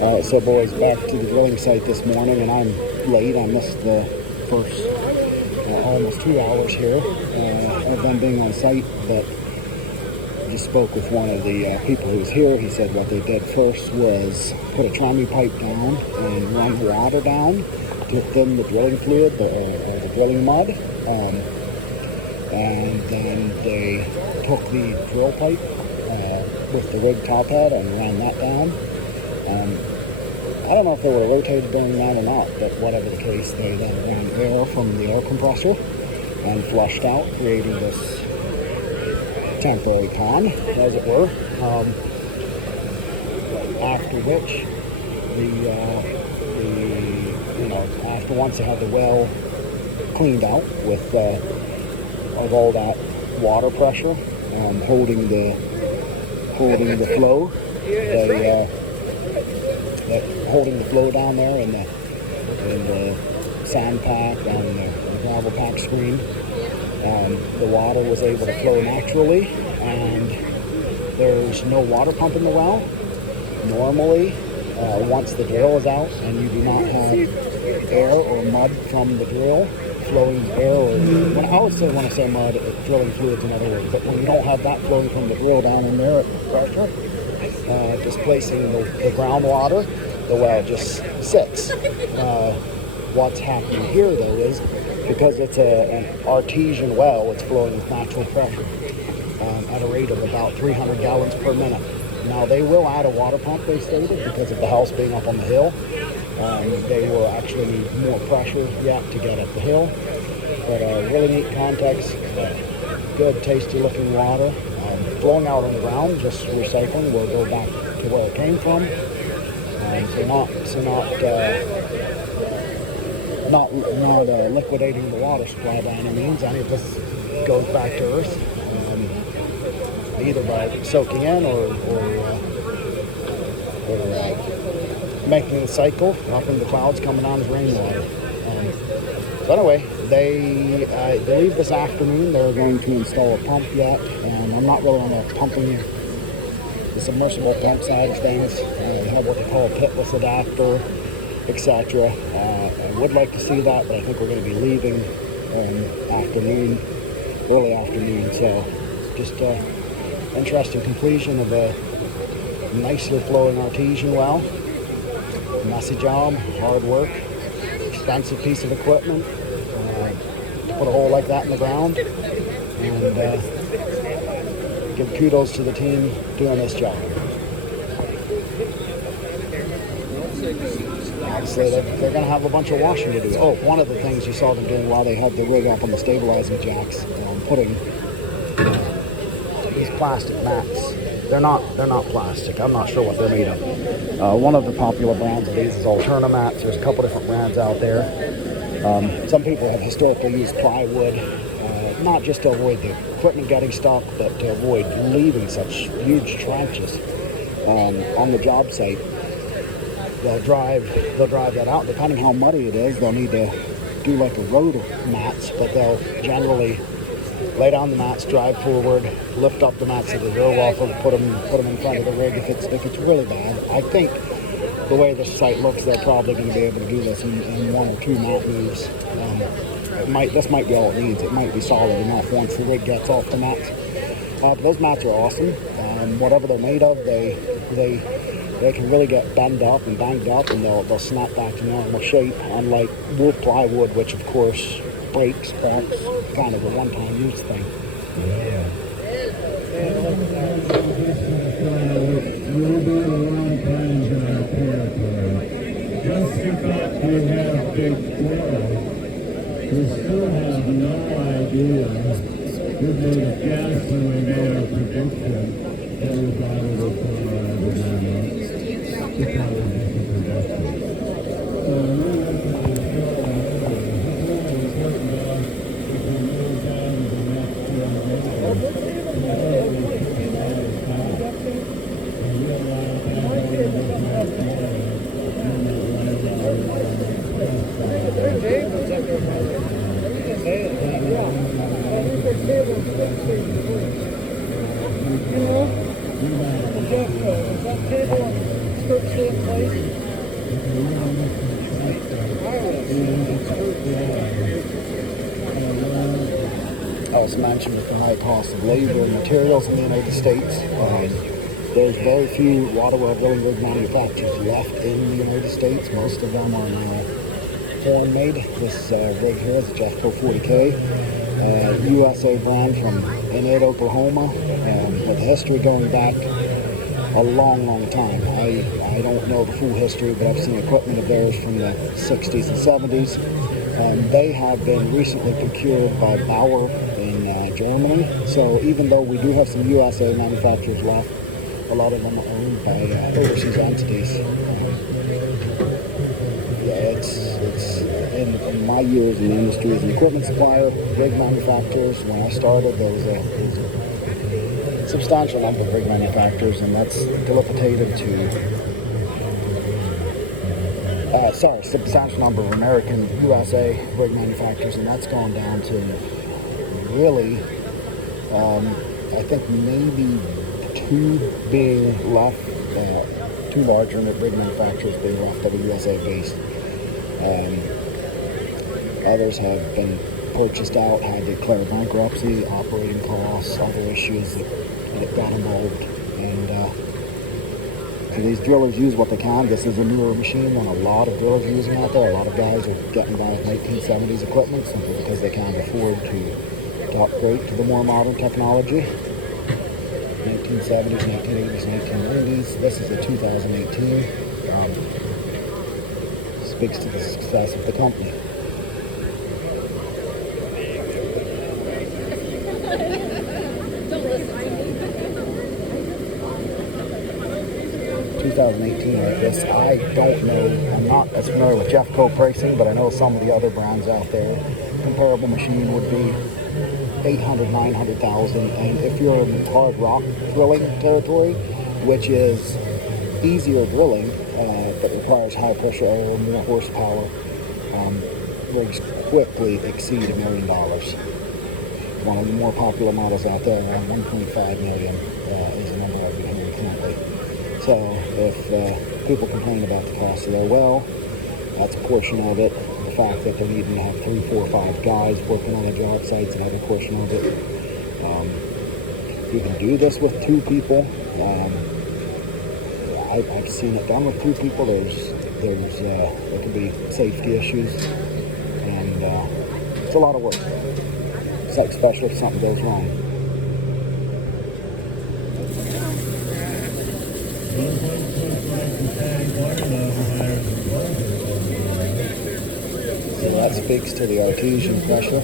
So boys, back to the drilling site this morning, and I'm late. I missed the first almost 2 hours here of them being on site, but I just spoke with one of the people who was here. He said what they did first was put a trammie pipe down and run water down to thin the drilling fluid, or the drilling mud, and then they took the drill pipe with the rig top head and ran that down. I don't know if they were rotated during that or not, but whatever the case, they then ran air from the air compressor and flushed out, creating this temporary pond, as it were. After which, after once they had the well cleaned out with of all that water pressure holding the flow, holding the flow down there in the sand pack, down in the gravel pack screen. The water was able to flow naturally, and there's no water pump in the well. Normally, once the drill is out and you do not have air or mud from the drill flowing air, or when I say mud, drilling fluids in other words, but when you don't have that flowing from the drill down in there at pressure, displacing the groundwater, the well just sits. What's happening here, though, is because it's an artesian well, it's flowing with natural pressure at a rate of about 300 gallons per minute. Now, they will add a water pump, they stated, because of the house being up on the hill. They will actually need more pressure yet to get up the hill. But really neat context, good, tasty-looking water. Flowing out on the ground, just recycling, will go back to where it came from. Not liquidating the water supply by any means. Any of this goes back to earth, either by soaking in or making the cycle up in the clouds, coming down as rainwater. So anyway, I believe this afternoon they're going to install a pump yet, and I'm not really on the submersible pump side of things. They have what they call a pitless adapter, etc. I would like to see that, but I think we're going to be leaving early afternoon. So just interesting completion of a nicely flowing artesian well. Messy job, hard work, expensive piece of equipment to put a hole like that in the ground, and give kudos to the team doing this job. Obviously, they're going to have a bunch of washing to do. Oh, one of the things you saw them doing while they had the rig up on the stabilizing jacks, putting these plastic mats. They're not plastic. I'm not sure what they're made of. One of the popular brands of these is Alterna mats. There's a couple different brands out there. Some people have historically used plywood, not just to avoid the equipment getting stuck, but to avoid leaving such huge trenches on the job site. They'll drive that out. Depending how muddy it is, they'll need to do like a road of mats, but they'll generally lay down the mats, drive forward, lift up the mats that they drove off of, put them in front of the rig if it's really bad. I think the way this site looks, they're probably going to be able to do this in one or two mat moves. This might be all it needs. It might be solid enough once the rig gets off the mats. But those mats are awesome. Whatever they're made of, they can really get bent up and banged up, and they'll snap back to normal shape, unlike wood plywood, which of course breaks, cracks, kind of a one-time use thing. Just because we have big flow, we still have no idea. We made a guess and we made a prediction. Everybody will come around the ground. It's probably just a prediction. So we have to be sure that we can move down to the next generation. I was mentioned with the high cost of labor and materials in the United States. There's very few water well drilling rig manufacturers left in the United States. Most of them are now foreign made. This rig here is a Jeffco 40K, USA brand from Enid, Oklahoma, with history going back a long, long time. I don't know the full history, but I've seen equipment of theirs from the 60s and 70s. They have been recently procured by Bauer in Germany. So even though we do have some USA manufacturers left, a lot of them are owned by overseas entities. It's in my years in the industry as an equipment supplier, rig manufacturers. When I started, there was a substantial number of rig manufacturers, and that's dilapidated to substantial number of American USA rig manufacturers, and that's gone down to really, I think maybe two being left, two larger rig manufacturers being left that are USA based. Others have been purchased out, had to declare bankruptcy, operating costs, other issues that got involved, and so these drillers use what they can. This is a newer machine than a lot of drillers are using out there. A lot of guys are getting by with 1970s equipment simply because they can't afford to upgrade to the more modern technology. 1970s, 1980s, 1990s. This is a 2018. Speaks to the success of the company. 2018 like this. I don't know. I'm not as familiar with Jeffco pricing, but I know some of the other brands out there. Comparable machine would be 800, 900,000. And if you're in hard rock drilling territory, which is easier drilling, but requires high pressure air, more horsepower, rigs quickly exceed $1 million. One of the more popular models out there, around 1.5 million, is the number I've been hearing currently. So if people complain about the cost of their well, that's a portion of it. The fact that they're needing to have 3, 4, 5 guys working on the job sites, another portion of it. You can do this with 2 people. I've seen it done with 2 people. There can be safety issues, and it's a lot of work. It's like especially if something goes wrong. So that speaks to the artesian pressure.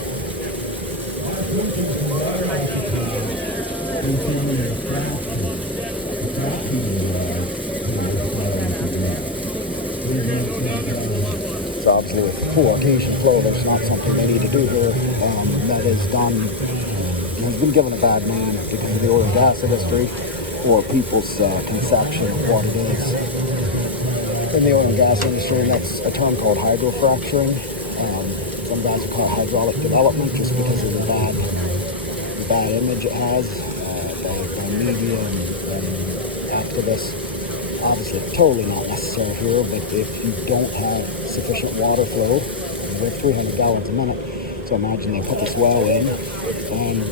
So obviously with full artesian flow, there's not something they need to do here. That is done, has been given a bad name because of the oil and gas industry, or people's conception of what it is in the oil and gas industry, and that's a term called hydrofracturing. Some guys will call it hydraulic development just because of the bad image it has by media and activists. Obviously, totally not necessary here, but if you don't have sufficient water flow, we're 300 gallons a minute, so imagine they put this well in, and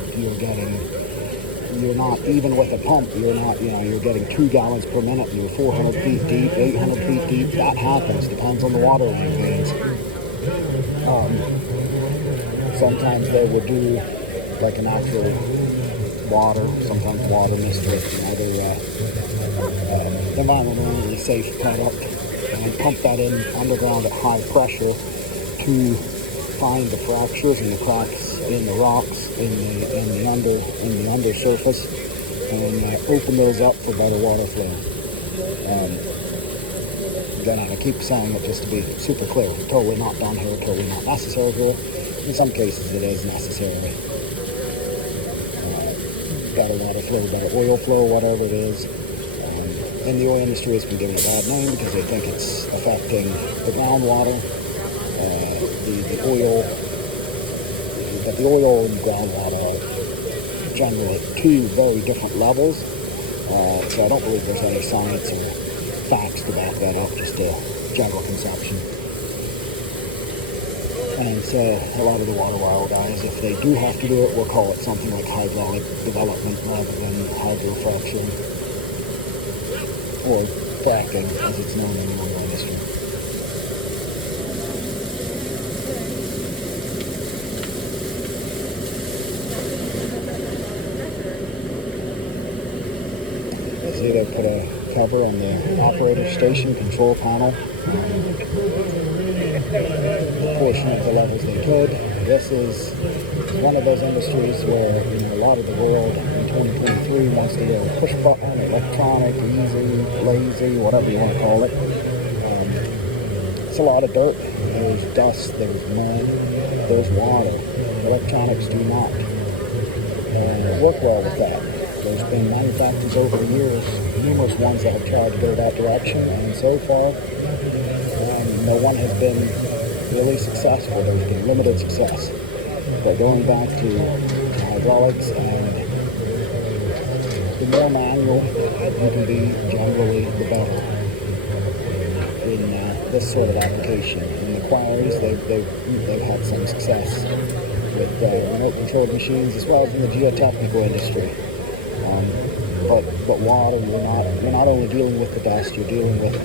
you're not, even with a pump, you're getting 2 gallons per minute, you're 400 feet deep, 800 feet deep. That happens, depends on the water in your veins. Sometimes they would do like an actual water, sometimes water mist, either environmentally safe product, and pump that in underground at high pressure to find the fractures and the cracks in the rocks in the under surface, and open those up for better water flow. Again, I keep saying it just to be super clear. Totally not done here, totally not necessary here. In some cases it is necessary. Better water flow, better oil flow, whatever it is. And the oil industry has been given a bad name because they think it's affecting the groundwater, the oil and groundwater are generally at 2 very different levels. So I don't believe there's any science or facts to back that up, just a general conception. And so a lot of the water well guys, if they do have to do it, we'll call it something like hydraulic development rather than hydrofracturing, or fracking as it's known in the oil industry. See, they put a cover on the operator station control panel. A portion of the levels they could. This is one of those industries where, you know, a lot of the world in 2023 wants to go push button, electronic, easy, lazy, whatever you want to call it. It's a lot of dirt. There's dust, there's mud, there's water. Electronics do not work well with that. There's been manufacturers over the years, numerous ones that have tried to go that direction, and so far, no one has been really successful. There's been limited success. But going back to hydraulics, and the more manual you can be, generally the better in this sort of application. In the quarries, they've had some success with remote-controlled machines, as well as in the geotechnical industry. But water, you're not only dealing with the dust, you're dealing with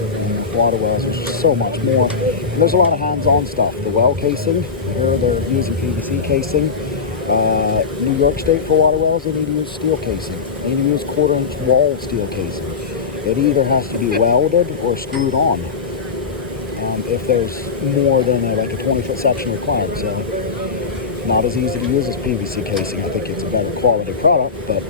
water wells. There's so much more. And there's a lot of hands-on stuff. The well casing, here they're using PVC casing. New York State for water wells, they need to use steel casing. They need to use quarter-inch wall steel casing. It either has to be welded or screwed on. If there's more than like a 20-foot section required, so not as easy to use as PVC casing. I think it's a better quality product, but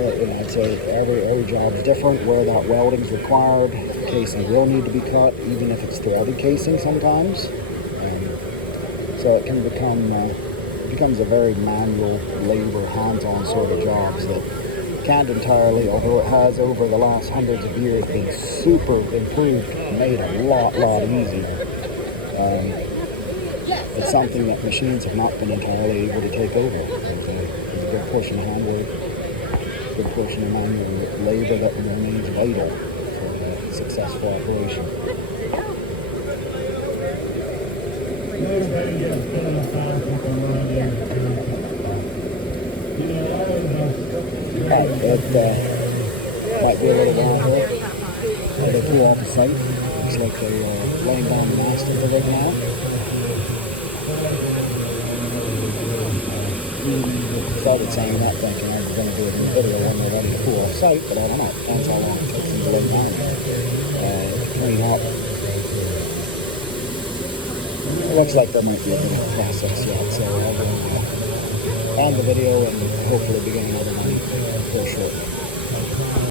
I'd say every job is different. Where that welding is required, casing will need to be cut, even if it's threaded casing sometimes. So it can becomes a very manual, labor, hands-on sort of jobs that can't entirely, although it has over the last hundreds of years been super improved, made a lot easier. It's something that machines have not been entirely able to take over. There's a good portion of handwork, a good portion of manual labor that remains vital for a successful operation. It might be a little while here. They flew off the site. Looks like they're laying down the mast of the rig now. Started saying that thinking I was going to do a new video when they're ready to pull off site, but I don't know. Depends how long it takes them to lay down to clean up. It looks like there might be a bit of a process yet, so I'll go end the video and hopefully begin another one real shortly.